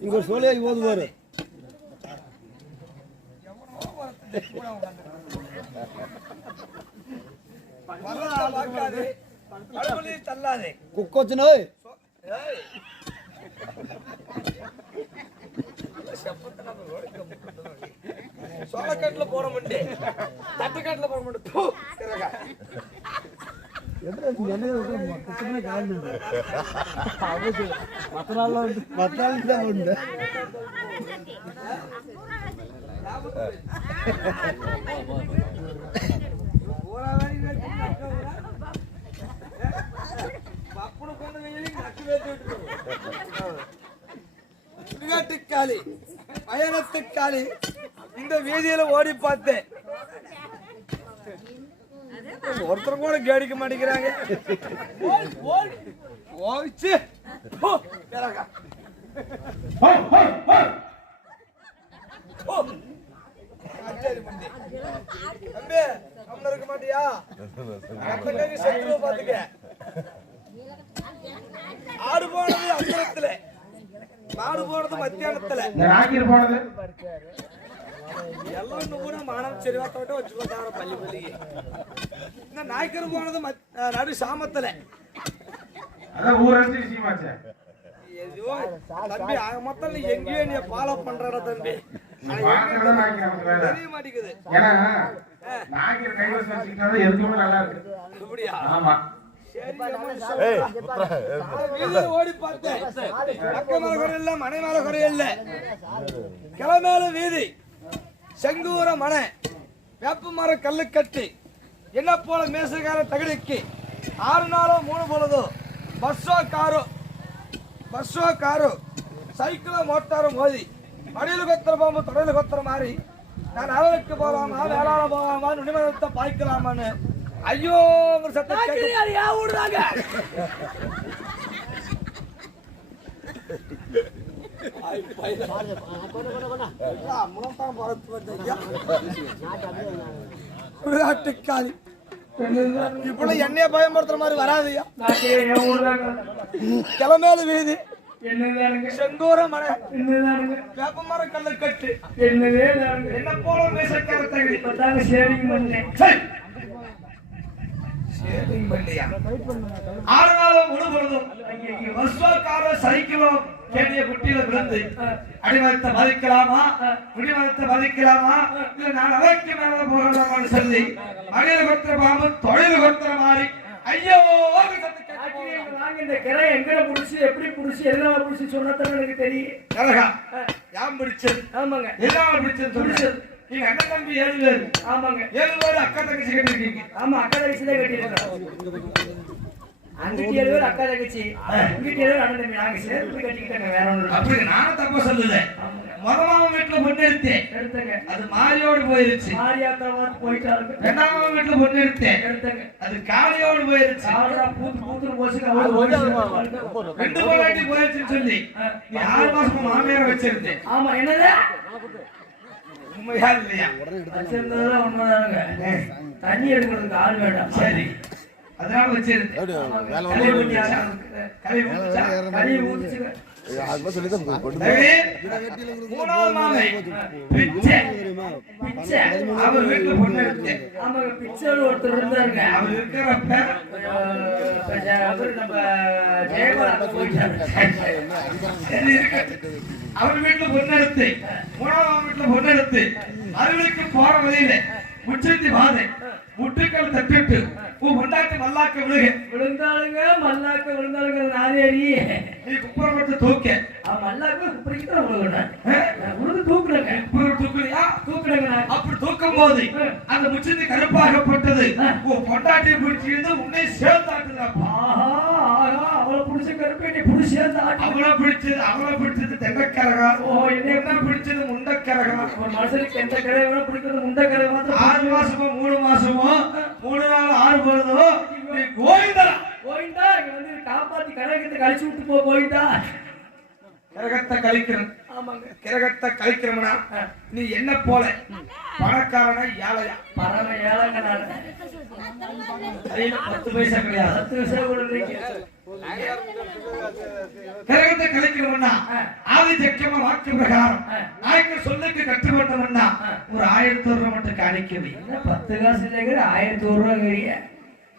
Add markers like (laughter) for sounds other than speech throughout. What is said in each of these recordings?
இங்க ஒரு சோலையாகி ஓதுவாரு. தள்ளாதே. குக்கோச்சு நோய் சோளக்கட்டுல போட முடியே தட்டுக்கட்டுல போட முடியும் మతాలు ఉండే అప్పుడు కొంత వెళ్ళి నక్కి சுடுகாட்டுக்காளி பயணத்துக்காளி இந்த வீதியில ஓடி பார்த்தேன். ஒருத்தர் கூட கேடிக்க மாட்டேங்கிறாங்க. இருக்க மாட்டியா? பாத்துக்க ஆடு போனது அந்தரத்துல. மாடு போனது மத்தியானத்துல. போனது? பள்ளிக்கு இந்த நாய்க்கர் போனது மத்- அஹ் நடு சாமத்துல. அதான் ஊரடிச்சு விஷயமாச்சே எதுவோ தம்பி ஆக மொத்தம் நீ எங்கேயோ நீ ஃபாலோ பண்றடா தம்பி. தெரிய மாட்டேங்குது. நாய்க்கு கைவசம் வச்சுக்கிட்டா எதுக்குமே நல்லா இருக்கு. ஆமா. ஓடி பார்த்தேன். அக்க மேல குறை இல்ல மனை மேல குறை இல்ல கிளமேல வீதி செங்கூர மனை வேப்ப மர கல்லு கட்டி என்ன போல மேசகார தகடிக்கு ஆறு நாளோ மூணு பொழுதோ பஸ்ஸோ காரோ பஸ்ஸோ காரோ சைக்கிளோ மோட்டாரோ மோதி மடியில் கொத்துற போகாம தொடையில் கொத்துற மாதிரி நான் அளவுக்கு போகலாமா வேளாள போகலாமா நுனிமதத்தை பாய்க்கலாமான்னு ஐயோ சத்தம் கேட்கும். விளையாட்டுக்காரி. இப்படி என்னைய பயன்படுத்துற மாதிரி வராதுயா கிளமேல வீதி. செங்கூர மலை. வேப்ப மர கல்லு கட்டு என்ன போல மேசக்கார தகுதி ஷேவிங் பண்ணியா ஆறு நாளும் முழு பொழுதும் பஸ்ஸோ காரோ சைக்கிளோ கேட்டிய குட்டியில விழுந்து. அடிமரத்தை மதிக்கலாமா? குடிமரத்தை மதிக்கலாமா? இல்ல நான் அதற்கு மேல போகலாமான்னு சொல்லி அடியில கொத்துற பாம்பு தொழில் கொத்துற மாதிரி. ஐயோ. இந்த கிரை எங்கட புடிச்சு எப்படி புடிச்சு எதனால புடிச்சு சொன்னதான் எனக்கு தெரியும். யாம் பிடிச்சது? ஆமாங்க. எல்லாம் பிடிச்சது பிடிச்சது. அண்ணன் தம்பி ஏழு பேர் ஆமாங்க. ஏழு பேர் அக்கா தங்கச்சி கட்டிருக்கீங்க. ஆமா அக்கா தங்கச்சி தான் கட்டியிருக்கோம் அங்கிட்டு ஏழு பேர் அக்கா தங்கச்சி. இங்கிட்டு ஏழு பேர் அண்ணன் தம்பி. நாங்க சேர்த்து கட்டிக்கிட்டாங்க வேற. அப்படி நானும் தப்பா சொல்லல முதமாமன் வீட்டுல பொண்ணு எடுத்தேன். எடுத்தங்க. அது மாரியோடு போயிருச்சு. மாரியாத்தா பார்த்து போயிட்டாருங்க ரெண்டாம் வீட்டுல பொண்ணு எடுத்தேன். எடுத்தங்க. அது காளியோடு போயிருச்சு. ஆடுறா பூத்து அவரு ஓடி ரெண்டு பொண்டாட்டி போயிருச்சுன்னு சொல்லி. ஆறு மாசம் மாமியார வச்சிருந்தேன். ஆமா என்னது? உண்மையா இல்லையா? வச்சிருந்ததுதான் உண்மைதானுங்க. தண்ணி எடுக்கிறதுக்கு ஆள் வேண்டாம். சரி. அதனால வச்சிருந்தேன் களி ஊத்தியாச்சா? அவர் ஒருத்தர் இருந்தாருங்க. இருக்கிறப்ப அவரு நம்ம ஜெயபாரத் போயிட்டாரு. அவர் வீட்டுல பொண்ணு எடுத்து மூணாவது வீட்டுல பொண்ணு எடுத்து அருவிக்கு போற வழியில முச்சந்தி பாதை முட்டுக்கள் தட்டிட்டு உன் பொண்டாட்டி மல்லாக்க விழுக. விழுந்தாளுங்க மல்லாக்க விழுந்தாளுங்க அறியே நீ தூக்க. அவன் மல்லாக்க இப்படிக்கு தான் விழுகுறேன். விழுந்து தூக்குறேங்க. குப்பரம் தூக்குறியா? தூக்குறேங்க அப்படி தூக்கும் போது அந்த முச்சந்தி கருப்பாகப்பட்டது. உன் பொண்டாட்டி பிடிச்சிருந்து உன்னை ஆஹா அவளை புடிச்ச கருப்பேட்டி புடிச்சு அவளை பிடிச்சது அவளை பிடிச்சது தெங்கக்கரகம் ஓ, என்ன பிடிச்சது முண்டக்கரகம். ஒரு மனுஷனுக்கு எந்த கரை வேணா பிடிக்கிறது மாத்திரம். ஆறு மாசமோ மூணு மாசமோ மூணு நாள் ஆறு பொழுதோ நீ கரைக்கத்தை கழிச்சு விட்டு போ போயிட்டா? கிரகத்தை கழிக்கிறோம். ஆமாங்க. கிரகத்தை கழிக்கிறோம்னா நீ என்ன போல? பணக்காரனா ஏழையா? பரம ஏழங்க நான். பத்து பைசா கிடையாது. பத்து விஷயம் கூட கிரகத்தை கழிக்கிறோம்னா ஆதி சக்கியமா வாக்கு பிரகாரம். நாயக்கர் சொல்லுக்கு கட்டுப்பட்டோம்னா ஒரு ஆயிரத்தி ஒரு ரூபாய் மட்டும் காணிக்கவே பத்து காசு இல்லைங்கிற ஆயிரத்தி ஒரு ரூபா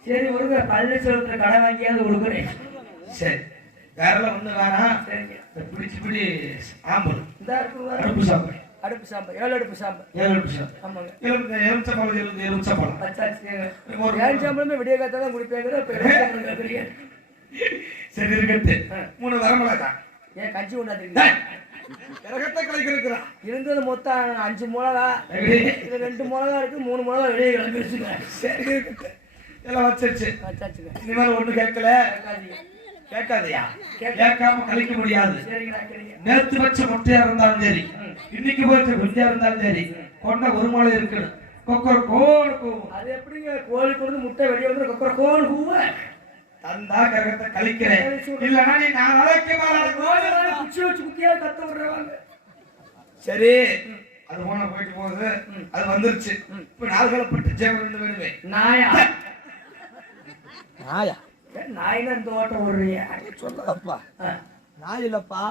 சரி கொடுங்க பள்ளி கடை வாங்கியாவது கொடுக்குறேன். சரி. வேற ஒண்ணு வேணாம் பிடிச்சு பிடி ஆம்பல் இந்த அடுப்பு அடுப்பு சாப்பிடு அடுப்பு சாம்பல் ஏழு அடுப்பு சாம்பல் ஏழு அடுப்பு சாப்பிடு ஆமாங்க. எலுமிச்சை எலுமிச்சை எலுமிச்சப்பழம் பச்சாச்சு ஒரு- ஏழு சாம்பலுமே விடிய காத்தா தான் குடிப்பேங்கிற சரி இருக்கட்டு மூணு வரமிளகா. ஏன் கஞ்சி கொண்டாந்துருக்கீங்க? கிரகத்தை கழிக்கிறா இருந்தது மொத்தம் அஞ்சு மிளகா. இது ரெண்டு மிளகா இருக்கு மூணு மிளகா வெளியே கிளம்பி வச்சுக்கிறேன் சரி இருக்கட்டு எல்லாம் வச்சிருச்சு. வச்சாச்சுங்க. இனிமேல் ஒண்ணு கேட்கல. கேட்காதயா? கேட்காம கழிக்க முடியாது. நேத்து வச்ச முட்டையா இருந்தாலும் சரி இன்னைக்கு போச்ச குஞ்சா இருந்தாலும் சரி கொண்ட ஒரு மாலை இருக்கணும். கொக்கர் கோடு கூவும். அது எப்படிங்க? கோழி கொடுத்து முட்டை வெளியே வந்து கொக்கர கோல் கூவ. தந்தா கரகத்தை கழிக்கிறேன். இல்லன்னா நீ நான் அழைக்க கோழி குச்சி வச்சு குத்தியா கத்த விடுறவாங்க சரி. அது போன போயிட்டு போகுது. அது வந்துருச்சு. இப்ப நாள்களப்பட்டு ஜெயம் வேணுமே. நாயா? (laughs) நாயா? நாயினா இந்த ஓட்டம் விடுறீங்க சொல்லப்பா. நாய் இல்லப்பா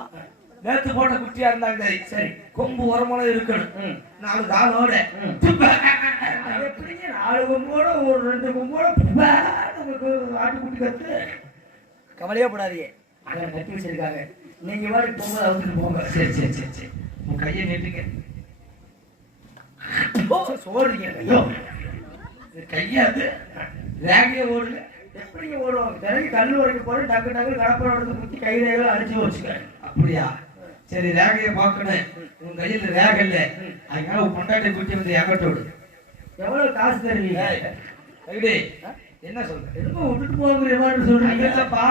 நேத்து போட்ட குட்டியா இருந்தாலும் சரி கொம்பு உரமலை இருக்கணும். நாலு அது எப்படிங்க நாலு கொம்போட ஒரு ரெண்டு கொம்போட ஆட்டுக்குட்டி கத்து கவலையே படாதீங்க அதை கட்டி வச்சிருக்காங்க நீங்க வாடி போகும்போது அவுத்துட்டு போங்க சரி சரி சரி சரி உன் கையை நீட்டுங்க சோறுங்க இது கையாது ரேகைய ஓடுங்க எப்படிங்க ஓடுவாங்க தினக்கு கல் வரைக்கும் போற டக்கு டக்கு கடப்படம் எடுத்து குத்தி கையில அடிச்சு வச்சுக்கிறேன். அப்படியா? சரி ரேகைய பார்க்கணும். உன் கையில ரேகை இல்ல. அதனால உன் பொண்டாட்டி குட்டி வந்து என்கிட்ட விடு. எவ்வளவு காசு தருவீங்க? என்ன சொல்ற? என்னமோ விட்டுட்டு போகிற மாதிரி சொல்றீங்க? இல்லப்பா.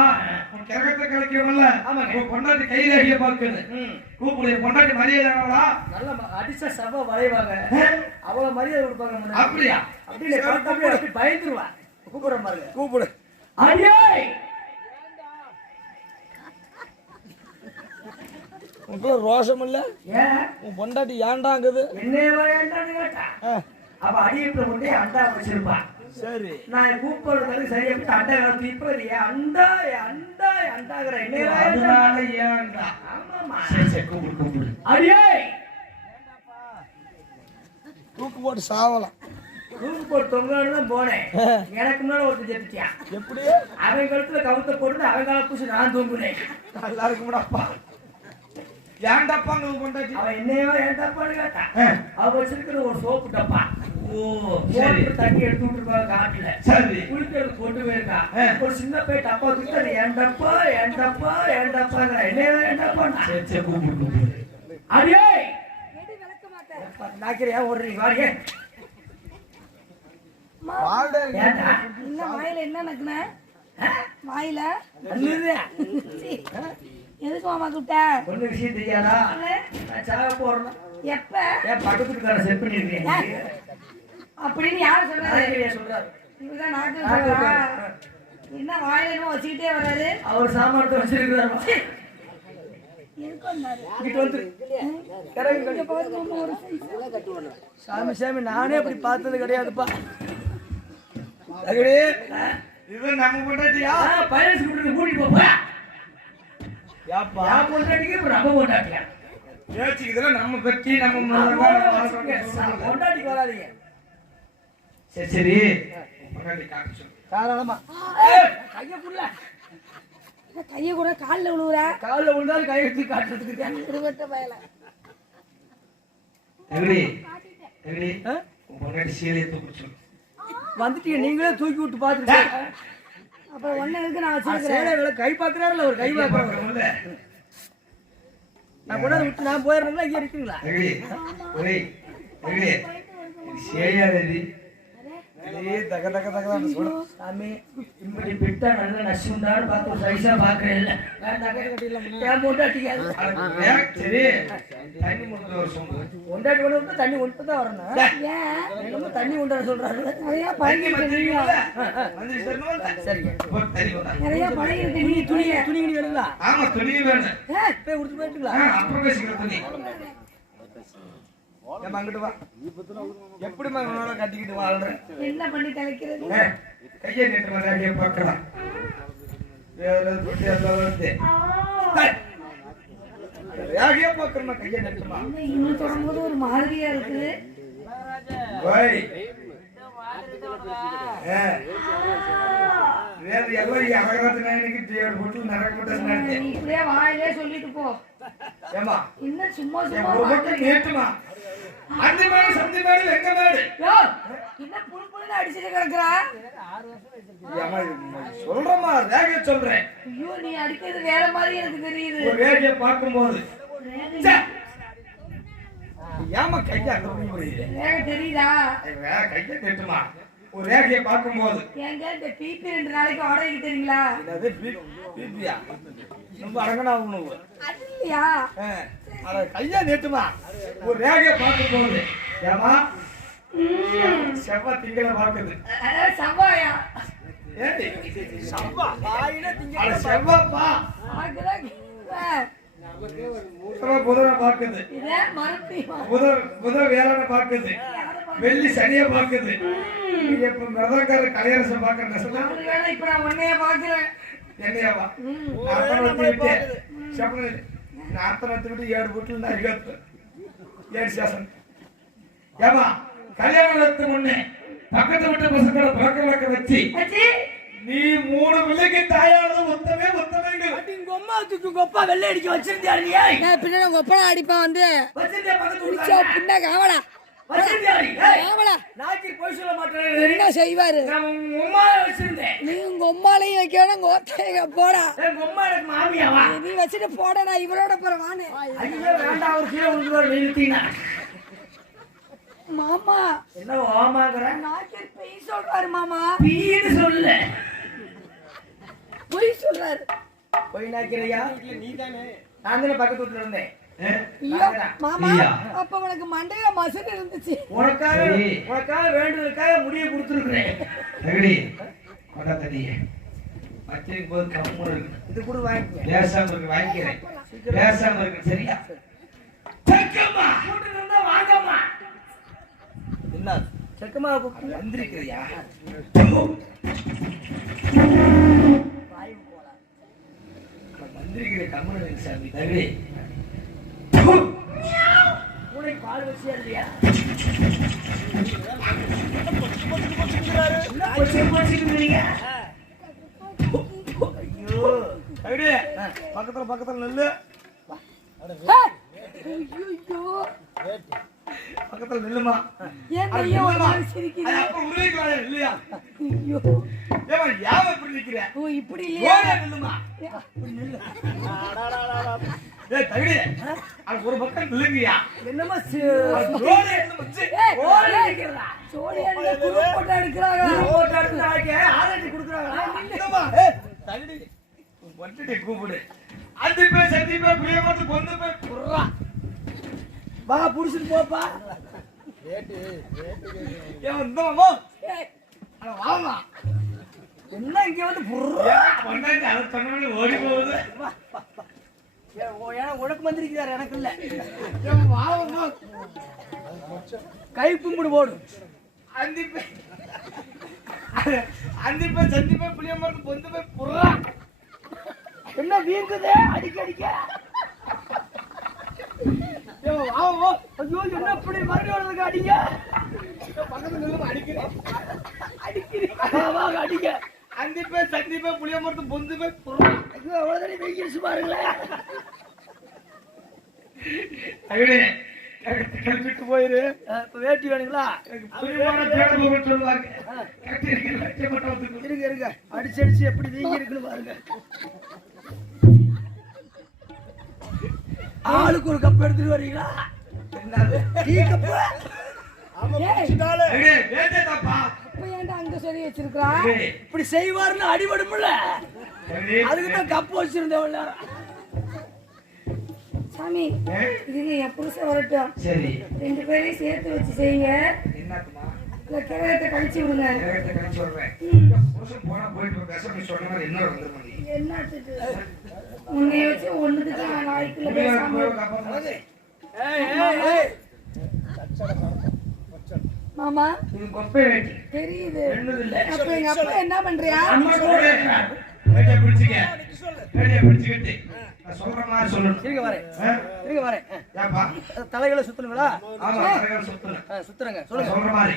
உன் கிரகத்தை கலைக்கிறவல்ல உன் பொண்டாட்டி கை ரேகைய பார்க்கணும். கூப்பிடு பொண்டாட்டி மரியாதை நல்ல அடிச்சா சப வளைவாங்க. அவ்வளவு மரியாதை கொடுப்பாங்க. அப்படியா? அப்படி இல்லை, பார்த்தா அப்படியே அப்படி பயந்துருவா கூப்பிடுற பாருங்க. கூப்பிடு. அடியே உனக்குள்ள ரோஷம் இல்ல ஏன்? உன் பொண்டாட்டி ஏன்டாங்குது அவ அடியத்துல கொண்டு அண்டா வச்சிருப்பா. சரி. நான் கூப்பிடுறதுக்கு சரியா அண்டா காலத்து இப்ப என் அண்டா அண்டா அண்டாங்கிற அதனால ஏன்டா ஆமாமா சரி சரி கூப்பிடு கூப்பிடு. அடியே! தூக்கு போட்டு சாவலாம். போட்டு தொங்கலான்னு தான் போனேன். எனக்கு முன்னால ஒருத்தர் செத்துட்டியான் எப்படி? அவன் கழுத்துல கவுத்த போட்டு அவன் கால பூசி நான் தூங்குனேன். நல்லா இருக்கும்டாப்பா ஏன்டாப்பாங்க உன் பொண்டாட்டி? அவன் என்னையவா ஏன் டப்பான்னு கேட்டான். ஆ. அவ வச்சிருக்கிற ஒரு சோப்பு டப்பா. ஓ தண்ணி எடுத்து விட்டுருப்பாங்க காட்டுல. சரி. குளிக்கிறது கொண்டு போயிருக்கா. ஒரு சின்ன போய் டப்பா தூக்கி அது என் டப்பா என் டப்பா என் டப்பாங்கிற என்னையவா என் டப்பா சரி சரி அடியே! நாக்கிறியா என்ன வாயில என்ன நக்குன வாயில? எதுக்கு மாமா கூப்பிட்ட? ஒண்ணு விஷயம் தெரியாதா? நான் சாக போறேன் எப்ப? ஏன் செட் பண்ணிருக்கேன் அப்படின்னு யாரு நாக்கிறியா சொல்றாரு. இவர்தான் நாக்கு சொல்றா. என்ன வாயில வச்சுக்கிட்டே வராரு. அவர் சாமானத்தை வச்சிருக்கிறாரு. சாமி சாமி நானே அப்படி பார்த்தது கிடையாதுப்பா. தகடி. இது நம்ம பொண்டாட்டியா? பையன் கூட்டிட்டு போப்பா ஏப்பா? நான் பொண்டாட்டிக்கு இப்ப நம்ம பொண்டாட்டியா? பேச்சுக்குதுல நம்ம பெட்டி நம்ம பொண்டாட்டிக்கு வராதீங்க. சரி சரி. பொண்டாட்டி காக்க சொல்லு. தாராளமா. கைய புள்ள கைய கூட கால்ல விழுவுற காலில் விழுந்தாலும் கை எடுத்து காட்டுறதுக்கு பயல. ஆ? உன் பொண்டாட்டி சீலையை தூக்கி சொல்லு வந்துட்டீங்க. நீங்களே தூக்கி விட்டு பாத்துட்டு அப்புறம் ஒண்ணு இருக்கு நான் வச்சிருக்கிறேன்? கை பாக்குறாருல ஒரு கை பார்க்கணும்ல நான் கொண்டாந்து விட்டு நான் போயிருந்தா இங்க இருக்கீங்களா? சாமி இப்படி விட்டா நல்ல நசுண்டான்னு பார்த்து ஒரு சைஸா பாக்குறேன் சரி. தண்ணி முடிஞ்ச கொண்டு வந்து தண்ணி கொண்டு தான் வரணும். ஏன்? தண்ணி வர சொல்றாரு நிறைய தரணும்ல சரிங்க பழகிருக்கு நீ துணி துணி வேணுங்களா? ஆமா துணி வேணும். போய் கொடுத்து போயிட்டுங்களா? அப்புறம் துணி. அங்கிட்டு வா எப்படிம்மா இவனோட கட்டிக்கிட்டு வாழ்ற என்ன பண்ணி தலைக்கிறது கையை நீட்டு வராங்க பார்க்கலாம் வேற எல்லாம் வருது பார்க்கணுமா கையை நீட்டுமா இன்னும் தொடங்கும்போது ஒரு மாதிரியா இருக்குது ஓய் ஏ. வேற எல்லாம் நாயனுக்கு ஏழு போட்டு நிறைய போட்டு நீ இப்படியே வாயிலே சொல்லிட்டு போ. ஏமா என்ன சும்மா சும்மா நேட்டுமா? அஞ்சு மேடு சந்தி மேடு எங்க மேடு என்ன புழு புழுன்னு அடிச்சுட்டு கிடக்குறா? ஏம்மா, இது சொல்றேம்மா ரேகைய சொல்றேன். ஐயோ நீ அடிக்கிறது வேற மாதிரி எனக்கு தெரியுது. ஒரு ரேகைய பார்க்கும்போது. ஏம்மா கையை தெரியுதா? கையை நீட்டுமா ஒரு ரேகைய பார்க்கும்போது. ஏங்க இந்த பிபி ரெண்டு நாளைக்கு வாடகைக்கு தெரியுங்களா என்னது பி- பிபியா ரொம்ப அடங்கனா உணவு. அது இல்லையா ஆ, அட கையா நீட்டுமா? ஒரு ரேகைய பார்க்கும்போது ஏமா செவ்வாய் திங்களை பார்க்குது. செவ்வாயா? ஏடி செவ்வா அட செவ்வாப்பா. பார்க்கதான் செவ்வாய் புதனை பார்க்குது. இதே மறுபடியும் புதன் புதன் வேளாண் பார்க்குது. வெள்ளி சனியை பார்க்குது நீங்க இப்ப மிருதக்கார கலையரச பார்க்க நெசலாம் அவரு வேணா இப்ப நான் உன்னைய பாக்குறேன் என்னையாவா நாத்தனை வச்சு விட்டு చెప్పండి నాతన వత్తి ఏడు బుట్లు నా ఇగత్తు ఏడు శాసనం ఏమా కళ్యాణం వస్తే మొన్నే పక్కన ఉంటే పసక్కడ పక్కలక్క వచ్చి அச்சி నీ మూడు పిల్లకి తాయాడు ఉత్తమే ఉత్తమే உங்க அம்மா தூக்கி உங்க அப்பா வெள்ளை அடிக்க வச்சிருந்தியா நீ நீ? என்ன செய்வாரு? நீ உங்க உம்மாலையும் வைக்கணும் உங்க ஒத்தைய போடா. எங்க அம்மா எனக்கு மாமியாவா நீ வச்சுட்டு போட இவரோட போறேன் வானே. ஐயோ வேண்டாம் ஒரு கீழே விழுந்துருவாரு நிறுத்தினா மாமா. என்ன ஓமாங்கிற நாக்கர் பொய் சொல்றாரு மாமா. பீன்னு சொல்லு பொய் சொல்றாரு. போய் நாக்கிறியா நான் தானே பக்கத்து வீட்டுல இருந்தேன். மாமா. அப்ப உனக்கு மண்டையில மசடு இருந்துச்சு. உனக்காக. உனக்காக வேண்டுதலுக்காக முடிய கொடுத்துருக்குறேன். தண்ணிய. வச்சிருக்கும் போது இருக்கு. இது கூட வாங்கிக்க. பேசாம இருக்கு வாங்கிக்கிறேன். பேசாம இருக்கு சரியா? செக்கம்மா! கூட்டு வாங்கம்மா. என்ன? செக்கம்மா கூப்பிட்டு வந்திருக்கிறியா? வந்திருக்கிற சாமி தகுடி. பூனை பால் வச்சியா இல்லையா தகுடி பக்கத்துல பக்கத்துல நில்லு பக்கத்துல நில்லுமா இல்லையா? இப்படி நிக்கிற? ஓ இப்படி இல்லையா? ஓட நில்லுமா. ஏய் தகுடி அது ஒரு பக்கம் நில்லுங்கயா என்னமா என்ன மச்சி ஏய், ஓடி சோழியா நீங்க குரு போட்டோ எடுக்கிறாங்க. நாளைக்கு ஆரஞ்சு ஏய் தகுடி வந்துட்டு கூப்பிடு. அஞ்சு பேர் சத்தி பேர் புளிய பார்த்து கொண்டு போய் புடுறா. வா புடிச்சிட்டு போப்பா. ஏன் வந்தோமோ ஏய், அட வாமா. என்ன இங்க வந்து புர்ற ஏன் பொண்டாட்டி அதை சொன்னோன்னு ஓடி போகுது. உனக்கு வந்திருக்கிறார் எனக்கு இல்ல. கை கும்பிடு போடும் அஞ்சு பேர் அஞ்சு பேர் சத்தி பேர் புளிய பார்த்து கொண்டு போய் புடுறா என்ன வீங்குது அடிக்க அடிக்க ஐயோ என்ன இப்படி மறுபடியும் அடிங்க பக்கத்துல நில்லுமா அடிக்கிறேன். வா, சத்தி பேர் புளிய மரத்து பொந்து போய் புடுறா ஐயோ அவ்வளவுதானே வெயில் தகுடி கிளம்பிட்டு போயிரு. இப்ப வேட்டி வேணுங்களா? இருங்க இருங்க. அடிச்சு அடிச்சு எப்படி வீங்கி இருக்குன்னு பாருங்க. ஆளுக்கு ஒரு கப் எடுத்துட்டு வரீங்களா? Tea cup? ஏய், அப்ப ஏன்டா அங்க சொல்லி வச்சிருக்கா சரி, இப்படி செய்வாருன்னு அடிபடும்ல. சரி. அதுக்கு தான் கப்பு வச்சிருந்தேன் சாமி ஏ, இருங்க என் புருஷன் வரட்டும். சரி. ரெண்டு பேரையும் சேர்த்து வச்சு செய்யுங்க. இல்ல கிரகத்தை கழிச்சு விடுங்க. உன்னைய வச்சு ஒண்ணுக்கு தான் நாய்க்குள்ள பேசாம இது கொப்பை வேட்டி தெரியுது ரெண்டும் இல்ல. அப்ப எங்க அப்பா என்ன பண்றியா அம்மா கூட. வேட்டியை பிடிச்சுக்க. வேட்டியை பிடிச்சுக்கிட்டு. நான் சொல்ற மாதிரி சொல்லணும். இருங்க வரேன் வரேன் ஏப்பா? தலைகளை சுத்தணுங்களா ஆமா, தலைகால் சுத்தணும். சுத்துறங்க சொல்லுங்க சொல்ற மாதிரி.